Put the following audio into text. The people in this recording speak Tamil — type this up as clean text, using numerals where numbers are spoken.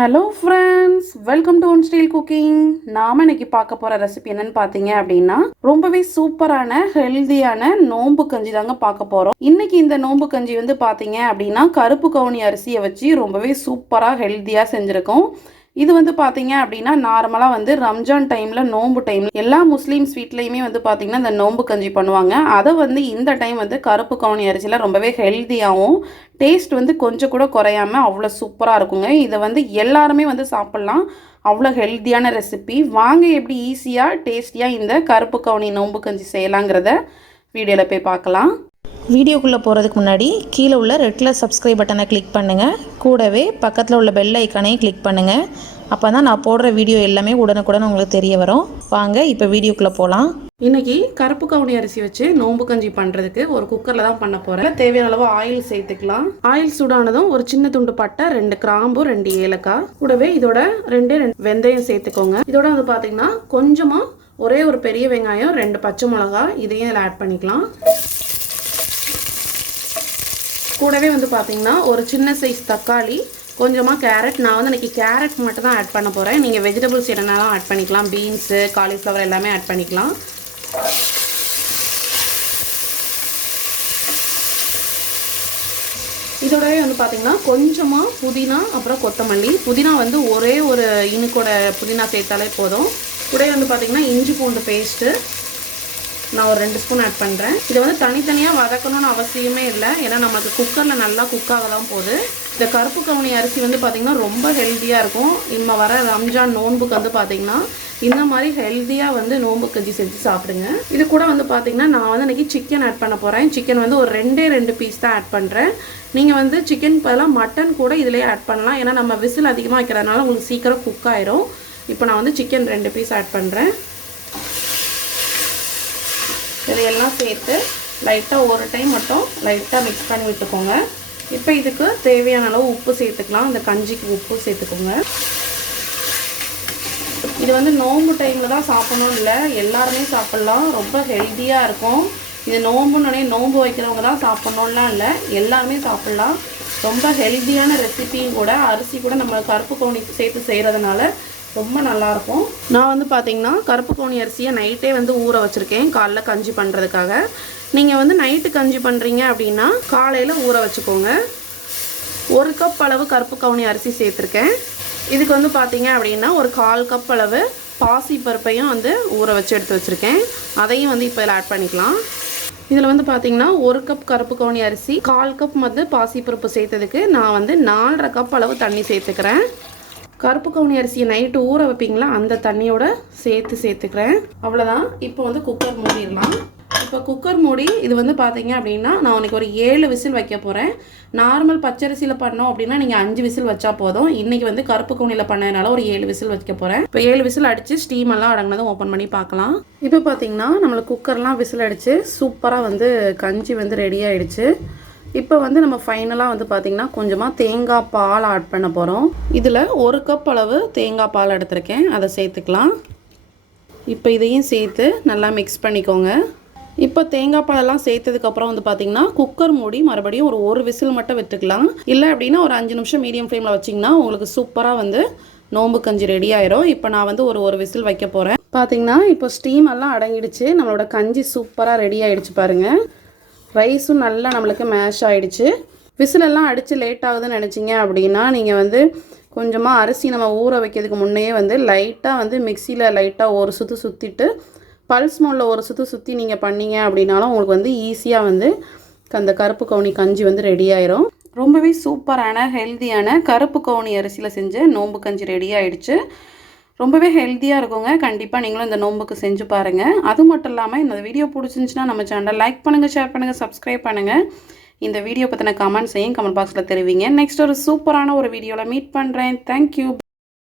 Hello friends, welcome to one style cooking. நாம இன்னைக்கு பார்க்க போகிற ரெசிபி என்னன்னு பார்த்தீங்க அப்படின்னா ரொம்பவே சூப்பரான ஹெல்தியான நோம்பு கஞ்சி தாங்க பார்க்க போகிறோம். இன்னைக்கு இந்த நோம்பு கஞ்சி வந்து பார்த்தீங்க அப்படின்னா கருப்பு கவுனி அரிசியை வச்சு ரொம்பவே சூப்பராக ஹெல்த்தியாக செஞ்சுருக்கோம். இது வந்து பார்த்தீங்க அப்படின்னா நார்மலாக வந்து ரம்ஜான் டைமில் நோம்பு டைமில் எல்லா முஸ்லீம்ஸ் வீட்லேயுமே வந்து பார்த்தீங்கன்னா இந்த நோம்பு கஞ்சி பண்ணுவாங்க. அதை வந்து இந்த டைம் வந்து கருப்பு கவுனி அரிசியில் ரொம்பவே ஹெல்த்தியாகவும் டேஸ்ட் வந்து கொஞ்சம் கூட குறையாமல் அவ்வளோ சூப்பராக இருக்குங்க. இதை வந்து எல்லாருமே வந்து சாப்பிட்லாம், அவ்வளோ ஹெல்த்தியான ரெசிபி. வாங்க எப்படி ஈஸியாக டேஸ்டியாக இந்த கருப்பு கவுனி நோம்பு கஞ்சி செய்யலாங்கிறத வீடியோவில் போய் பார்க்கலாம். வீடியோக்குள்ளே போகிறதுக்கு முன்னாடி கீழே உள்ள ரெட் கலர் சப்ஸ்கிரைப் பட்டனை கிளிக் பண்ணுங்கள். கூடவே பக்கத்தில் உள்ள பெல் ஐக்கானையும் கிளிக் பண்ணுங்கள். அப்போ தான் நான் போடுற வீடியோ எல்லாமே உடனுக்குடன் உங்களுக்கு தெரிய வரும். வாங்க இப்போ வீடியோக்குள்ளே போகலாம். இன்றைக்கி கருப்பு கவுனி அரிசி வச்சு நோம்பு கஞ்சி பண்ணுறதுக்கு ஒரு குக்கரில் தான் பண்ண போகிறேன். தேவையான அளவு ஆயில் சேர்த்துக்கலாம். ஆயில் சூடானதும் ஒரு சின்ன துண்டு பட்டை, 2 கிராம்பு, 2 ஏலக்காய், கூடவே இதோட 2 வெந்தயம் சேர்த்துக்கோங்க. இதோட வந்து பார்த்தீங்கன்னா கொஞ்சமாக ஒரே ஒரு பெரிய வெங்காயம், 2 பச்சை மிளகாய் இதையும் இதில் ஆட் பண்ணிக்கலாம். கூடவே வந்து பார்த்தீங்கன்னா ஒரு சின்ன சைஸ் தக்காளி, கொஞ்சமாக கேரட். நான் வந்து இன்றைக்கி கேரட் மட்டும் தான் ஆட் பண்ண போகிறேன். நீங்கள் வெஜிடபிள்ஸ் என்னென்னாலும் ஆட் பண்ணிக்கலாம். பீன்ஸு, காலிஃப்ளவர் எல்லாமே ஆட் பண்ணிக்கலாம். இதோடவே வந்து பார்த்தீங்கன்னா கொஞ்சமாக புதினா, அப்புறம் கொத்தமல்லி. புதினா வந்து ஒரே ஒரு இனுக்கோட புதினா சேர்த்தாலே போதும். கூடவே வந்து பார்த்தீங்கன்னா இஞ்சி பூண்டு பேஸ்ட்டு நான் ஒரு 2 ஸ்பூன் ஆட் பண்ணுறேன். இதை வந்து தனித்தனியாக வதக்கணும்னு அவசியமே இல்லை, ஏன்னா நமக்கு குக்கரில் நல்லா குக்காக தான் போகுது. இந்த கருப்பு கவுனி அரிசி வந்து பார்த்திங்கன்னா ரொம்ப ஹெல்த்தியாக இருக்கும். இனிமே வர ரம்ஜான் நோன்புக்கு வந்து பார்த்திங்கன்னா இந்த மாதிரி ஹெல்த்தியாக வந்து நோன்பு கஞ்சி செஞ்சு சாப்பிடுங்க. இது கூட வந்து பார்த்திங்கன்னா நான் வந்து இன்றைக்கி சிக்கன் ஆட் பண்ண போகிறேன். சிக்கன் வந்து ஒரு 2 பீஸ் தான் ஆட் பண்ணுறேன். நீங்கள் வந்து சிக்கன் பதிலாக மட்டன் கூட இதிலே ஆட் பண்ணலாம், ஏன்னா நம்ம விசில் அதிகமாக வைக்கிறதுனால உங்களுக்கு சீக்கிரம் குக் ஆயிரும். இப்போ நான் வந்து சிக்கன் 2 பீஸ் ஆட் பண்ணுறேன். இதையெல்லாம் சேர்த்து லைட்டாக ஒரு டைம் மட்டும் லைட்டாக மிக்ஸ் பண்ணி விட்டுக்கோங்க. இப்போ இதுக்கு தேவையான அளவு உப்பு சேர்த்துக்கலாம். இந்த கஞ்சிக்கு உப்பு சேர்த்துக்கோங்க. இது வந்து நோம்பு டைமில் தான் சாப்பிடணும்னு இல்லை, எல்லாருமே சாப்பிட்லாம். ரொம்ப ஹெல்த்தியாக இருக்கும். இது நோம்புன்னே நோம்பு வைக்கிறவங்க தான் சாப்பிட்ணும்லாம் இல்லை, எல்லாருமே சாப்பிட்லாம். ரொம்ப ஹெல்த்தியான ரெசிபியும் கூட. அரிசி கூட நம்ம கருப்பு கவுனி சேர்த்து செய்கிறதுனால ரொம்ப நல்லாயிருக்கும். நான் வந்து பார்த்திங்கன்னா கருப்பு கவுனி அரிசியை நைட்டே வந்து ஊற வச்சுருக்கேன் காலைல கஞ்சி பண்ணுறதுக்காக. நீங்கள் வந்து நைட்டு கஞ்சி பண்ணுறீங்க அப்படின்னா காலையில் ஊற வச்சுக்கோங்க. 1 கப் அளவு கருப்பு கவுனி அரிசி சேர்த்துருக்கேன். இதுக்கு வந்து பார்த்திங்க அப்படின்னா ஒரு 1/4 கப் அளவு பாசி பருப்பையும் வந்து ஊற வச்சு எடுத்து வச்சுருக்கேன். அதையும் வந்து இப்போ இதில் ஆட் பண்ணிக்கலாம். இதில் வந்து பார்த்திங்கன்னா 1 கப் கருப்பு கவுனி அரிசி, 1/4 கப் வந்து பாசி பருப்பு சேர்த்ததுக்கு நான் வந்து 4.5 கப் அளவு தண்ணி சேர்த்துக்கிறேன். கருப்பு கவுனி அரிசியை நைட்டு ஊற வைப்பீங்களா, அந்த தண்ணியோட சேர்த்துக்கிறேன். அவ்வளோதான். இப்போ வந்து குக்கர் மூடிடலாம். இப்போ குக்கர் மூடி இது வந்து பார்த்தீங்க அப்படின்னா நான் உனக்கு ஒரு 7 விசில் வைக்க போகிறேன். நார்மல் பச்சரிசியில் பண்ணோம் அப்படின்னா நீங்கள் 5 விசில் வச்சா போதும். இன்றைக்கி வந்து கருப்பு கவுனியில் பண்ணதுனால ஒரு 7 விசில் வைக்க போகிறேன். இப்போ 7 விசில் அடித்து ஸ்டீம் எல்லாம் அடங்கினதும் ஓப்பன் பண்ணி பார்க்கலாம். இப்போ பார்த்தீங்கன்னா நம்மளுக்கு குக்கர்லாம் விசில் அடித்து சூப்பராக வந்து கஞ்சி வந்து ரெடி ஆகிடுச்சு. இப்போ வந்து நம்ம ஃபைனலாக வந்து பார்த்திங்கன்னா கொஞ்சமாக தேங்காய் பால் ஆட் பண்ண போகிறோம். இதில் 1 கப் அளவு தேங்காய் பால் எடுத்திருக்கேன், அதை சேர்த்துக்கலாம். இப்போ இதையும் சேர்த்து நல்லா மிக்ஸ் பண்ணிக்கோங்க. இப்போ தேங்காய் பாலெல்லாம் சேர்த்ததுக்கப்புறம் வந்து பார்த்திங்கன்னா குக்கர் மூடி மறுபடியும் ஒரு விசில் மட்டும் விட்டுக்கலாம். இல்லை அப்படின்னா ஒரு 5 நிமிஷம் மீடியம் ஃப்ளேமில் வச்சிங்கன்னா உங்களுக்கு சூப்பராக வந்து நோம்பு கஞ்சி ரெடி ஆயிரும். இப்போ நான் வந்து ஒரு விசில் வைக்க போகிறேன். பார்த்திங்கன்னா இப்போ ஸ்டீம் எல்லாம் அடங்கிடுச்சு. நம்மளோட கஞ்சி சூப்பராக ரெடி ஆகிடுச்சு பாருங்கள். ரைஸும் நல்லா நம்மளுக்கு மேஷ் ஆகிடுச்சு. விசிலெல்லாம் அடித்து லேட் ஆகுதுன்னு நினச்சிங்க அப்படின்னா நீங்கள் வந்து கொஞ்சமாக அரிசி நம்ம ஊற வைக்கிறதுக்கு முன்னையே வந்து லைட்டாக வந்து மிக்சியில் லைட்டாக ஒரு சுற்று சுற்றிட்டு பல்ஸ் மோடில் ஒரு சுற்று சுற்றி நீங்கள் பண்ணீங்க அப்படின்னாலும் உங்களுக்கு வந்து ஈஸியாக வந்து அந்த கருப்பு கவுனி கஞ்சி வந்து ரெடி ஆயிரும். ரொம்பவே சூப்பரான ஹெல்த்தியான கருப்பு கவுனி அரிசியில் செஞ்ச நோம்பு கஞ்சி ரெடி ஆகிடுச்சு. ரொம்பவே ஹெல்த்தியாக இருக்குங்க. கண்டிப்பாக நீங்களும் இந்த நோம்புக்கு செஞ்சு பாருங்கள். அது மட்டும் இல்லாமல் இந்த வீடியோ பிடிச்சிருந்துச்சுன்னா நம்ம சேனலை லைக் பண்ணுங்கள், ஷேர் பண்ணுங்கள், சப்ஸ்கிரைப் பண்ணுங்கள். இந்த வீடியோ பற்றின கமெண்ட்ஸையும் கமெண்ட் பாக்ஸில் தெரிவிங்க. நெக்ஸ்ட் ஒரு சூப்பரான ஒரு வீடியோவில் மீட் பண்ணுறேன். தேங்க்யூ.